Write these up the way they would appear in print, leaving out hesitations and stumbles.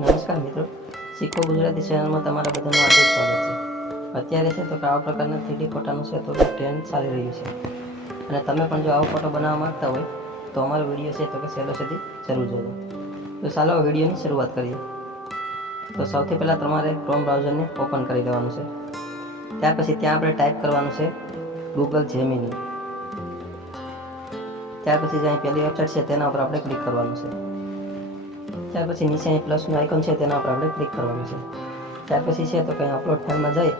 નમસ્કાર મિત્રો, શીખો ગુજરાતી ચેનલમાં તમારા બધાનું હાર્દિક સ્વાગત છે. અત્યારે છે તો કે આવા પ્રકારના 3D ફોટાનું છે તો ટ્રેન્ડ ચાલી રહ્યું છે અને તમે પણ જો આવો ફોટો બનાવવા માંગતા હોય તો અમારો વિડીયો છે તો કે છેલ્લો સુધી જરૂર જોજો. તો ચાલો વિડીયોની શરૂઆત કરીએ. તો સૌથી પહેલાં તમારે ક્રોમ બ્રાઉઝરને ઓપન કરી દેવાનું છે. ત્યાર પછી ત્યાં આપણે ટાઈપ કરવાનું છે ગૂગલ જેમિની. ત્યાર પછી જે અહીં પહેલી વેબસાઇટ છે તેના ઉપર આપણે ક્લિક કરવાનું છે. ત્યાર પછી નીચે અહીં પ્લસનું આઇકોન છે તેના ઉપર આપણે ક્લિક કરવાનું છે. ત્યાર પછી છે તો કંઈ અપલોડ ફાઇલમાં જઈ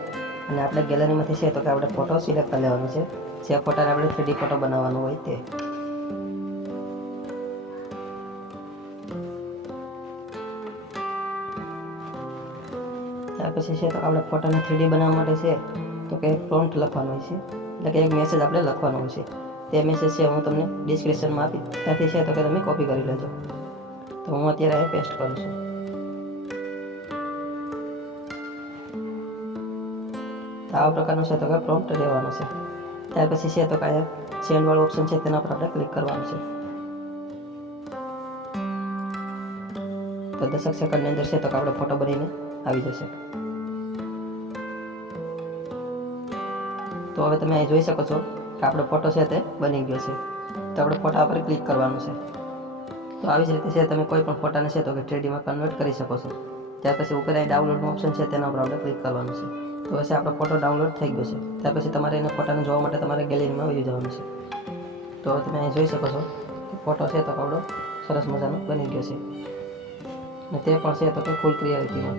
અને આપણે ગેલેરીમાંથી છે તો કે આપણે ફોટો સિલેક્ટ કરી લેવાનો છે. જે ફોટાને આપણે 3D ફોટો બનાવવાનો હોય તે. ત્યાર પછી છે તો આપણે ફોટાને 3D બનાવવા માટે છે તો કે પ્રોમ્પ્ટ લખવાનો હોય છે, એટલે કે એક મેસેજ આપણે લખવાનો હોય છે. તે મેસેજ છે હું તમને ડિસ્ક્રિપ્શનમાં આપી ત્યાંથી છે તો કે તમે કોપી કરી લેજો. તો હું અત્યારે અહીં પેસ્ટ કરું છું. તો આવા પ્રકારનું છે તો કે પ્રોમ્પ્ટ લેવાનો છે. ત્યાર પછી છે તો કે અહીંયા સેન્ડ વાળું ઓપ્શન છે તેના પર આપણે ક્લિક કરવાનું છે. તો 10 સેકન્ડની અંદર છે તો કે આપણે ફોટો બનીને આવી જશે. તો હવે તમે અહીં જોઈ શકો છો કે આપણો ફોટો છે તે બની ગયો છે. તો આપણે ફોટા પર ક્લિક કરવાનું છે. તો આવી જ રીતે છે તમે કોઈ પણ ફોટાને છે તો કે 3Dમાં કન્વર્ટ કરી શકો છો. ત્યાર પછી ઉપર અહીં ડાઉનલોડનું ઓપ્શન છે તેના ઉપર આપણે ક્લિક કરવાનું છે. તો પછી આપણો ફોટો ડાઉનલોડ થઈ ગયો છે. ત્યાર પછી તમારે એને ફોટાને જોવા માટે તમારે ગેલેરીમાં વહી જવાનું છે. તો હવે તમે અહીં જોઈ શકો છો કે ફોટો છે તો આપણો સરસ મજાનો બની ગયો છે અને તે પણ છે તો કે ફૂલ ક્લિયરિટીમાં.